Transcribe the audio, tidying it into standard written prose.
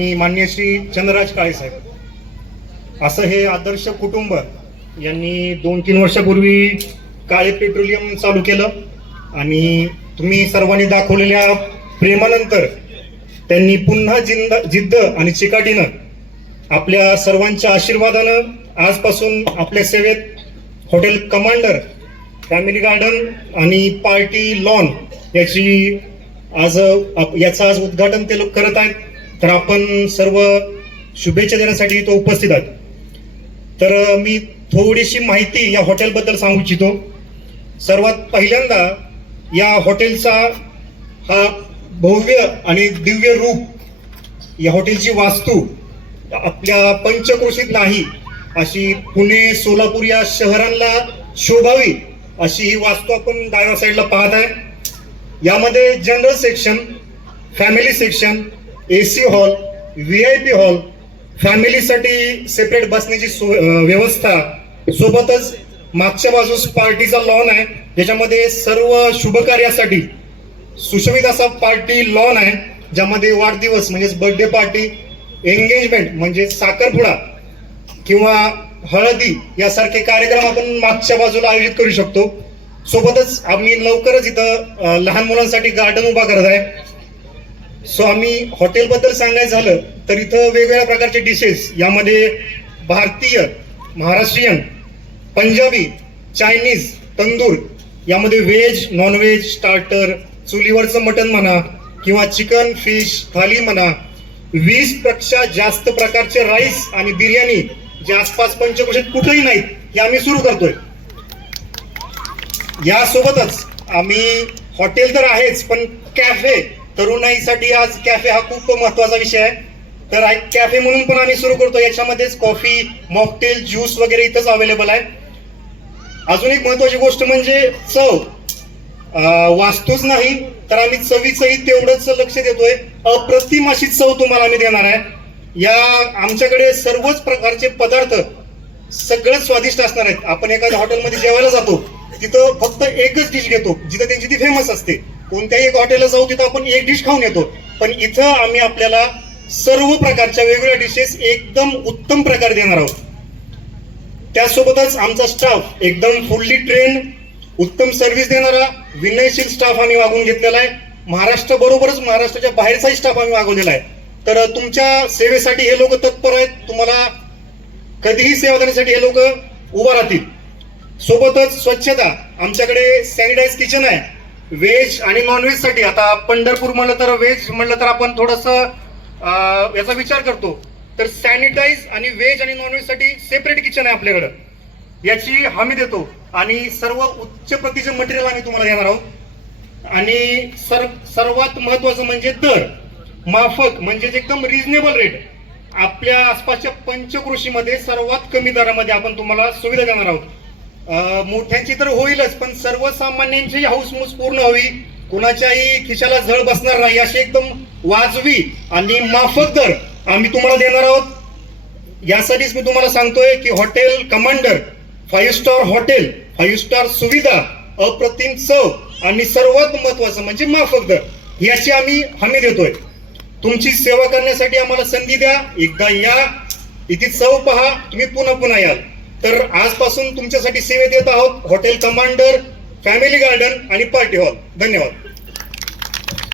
माननीय श्री चंद्रराज काळे साहेब असं हे आदर्श कुटुंब यांनी 2-3 वर्षापूर्वी काळे पेट्रोलियम चालू केलं आणि तुम्ही सर्वांनी दाखवलेल्या प्रेमानंतर त्यांनी पुन्हा जिद्द आणि चिकाटीनं आपल्या सर्वांच्या आशीर्वादानं आजपासून आपल्या सेवेत हॉटेल कमांडर, फॅमिली गार्डन आणि पार्टी लॉन याचं आज उद्घाटन ते लोक करत आहेत. तर आपण सर्व शुभेच्छा देण्यासाठी इथं उपस्थित आहेत. तर मी थोडीशी माहिती या हॉटेलबद्दल सांगू इच्छितो. सर्वात पहिल्यांदा या हॉटेलचा हा भव्य आणि दिव्य रूप, या हॉटेलची वास्तू आपल्या पंचक्रोशीत नाही अशी पुणे, सोलापूर या शहरांना शोभावी अशी ही वास्तू आपण डाव्या साईडला पाहत आहे. यामध्ये general section, family section, AC hall, VIP hall, फॅमिलीसाठी सेपरेट बसण्याची व्यवस्था, सोबतच मागच्या बाजूस पार्टीचा लॉन आहे ज्याच्यामध्ये सर्व शुभ कार्यासाठी सुशोभित असा पार्टी लॉन आहे, ज्यामध्ये वाढदिवस म्हणजे बर्थडे पार्टी, एंगेजमेंट म्हणजे साखरपुडा किंवा हळदी यासारखे कार्यक्रम आपण मागच्या बाजूला आयोजित करू शकतो. सोबतच आम्ही लवकरच इथं लहान मुलांसाठी गार्डन उभा करत आहे. सो आम्ही हॉटेलबद्दल सांगायचं झालं तर इथं वेगवेगळ्या प्रकारचे डिशेस, यामध्ये भारतीय, महाराष्ट्रीयन, पंजाबी, चायनीज, तंदूर, यामध्ये व्हेज, नॉनव्हेज, स्टार्टर, चुलीवरचं मटण म्हणा किंवा चिकन, फिश थाली म्हणा, 20 पेक्षा जास्त प्रकारचे राईस आणि बिर्याणी जे आसपास पंचक्रोशीत कुठेही नाहीत हे आम्ही सुरू करतोय. यासोबतच आम्ही हॉटेल तर आहेच, पण कॅफे, तरुणाईसाठी आज कॅफे हा खूप महत्वाचा विषय आहे. तर कॅफे म्हणून पण आम्ही सुरू करतो. याच्यामध्येच कॉफी, मॉकटेल, ज्यूस वगैरे इथंच अवेलेबल आहे. अजून एक महत्वाची गोष्ट म्हणजे चव. वास्तूच नाही तर आम्ही चवीचंही तेवढंच लक्ष देतोय. अप्रतिम अशी चव तुम्हाला आम्ही देणार आहे. या आमच्याकडे सर्वच प्रकारचे पदार्थ सगळं स्वादिष्ट असणार आहेत. आपण एखाद्या हॉटेलमध्ये जेवायला जातो तिथं फक्त एकच डिश घेतो जिथं त्यांची ती फेमस असते. कोणत्याही एक हॉटेलला जाऊ तिथं आपण एक डिश खाऊन येतो, पण इथं आम्ही आपल्याला सर्व प्रकारच्या वेगवेगळ्या डिशेस एकदम उत्तम प्रकारे देणार आहोत. त्यासोबतच आमचा स्टाफ एकदम फुल्ली ट्रेन, उत्तम सर्व्हिस देणारा, विनयशील स्टाफ आम्ही वागवून घेतलेला आहे. महाराष्ट्राबरोबरच महाराष्ट्राच्या बाहेरचाही स्टाफ आम्ही वागवलेला आहे. तर तुमच्या सेवेसाठी हे लोक तत्पर आहेत. तुम्हाला कधीही सेवा देण्यासाठी हे लोक उभा राहतील. सोबतच स्वच्छता, आमच्याकडे सॅनिटाईज किचन आहे. व्हेज आणि नॉनव्हेज साठी, आता पंढरपूर म्हणलं तर व्हेज म्हणलं तर आपण थोडस याचा विचार करतो, तर सॅनिटाईज आणि व्हेज आणि नॉनव्हेज साठी सेपरेट किचन आहे आपल्याकडं. याची हमी देतो आणि सर्व उच्च प्रतीचं मटेरियल आम्ही तुम्हाला देणार आहोत. आणि सर्वात महत्वाचं म्हणजे दर माफक, म्हणजे एकदम रिझनेबल रेट. आपल्या आसपासच्या पंचक्रोशीमध्ये सर्वात कमी दरामध्ये आपण तुम्हाला सुविधा देणार आहोत. मोठ्यांची तर होईलच, पण सर्वसामान्यांची हाऊसमूस पूर्ण व्हावी, कुणाच्याही खिशाला झळ बसणार नाही अशी एकदम वाजवी आणि माफक दर आम्ही तुम्हाला देणार आहोत. यासाठीच मी तुम्हाला सांगतोय की hotel commander 5 star hotel, 5 star सुविधा, अप्रतिम चव आणि सर्वात महत्वाचं म्हणजे माफक दर, याची आम्ही हमी देतोय. तुमची सेवा करण्यासाठी आम्हाला संधी द्या. एकदा या, इथे चव पहा, तुम्ही पुन्हा पुन्हा याल. तर आजपासून तुमच्यासाठी सेवा देत आहोत हॉटेल कमांडर, फॅमिली गार्डन आणि पार्टी हॉल. धन्यवाद.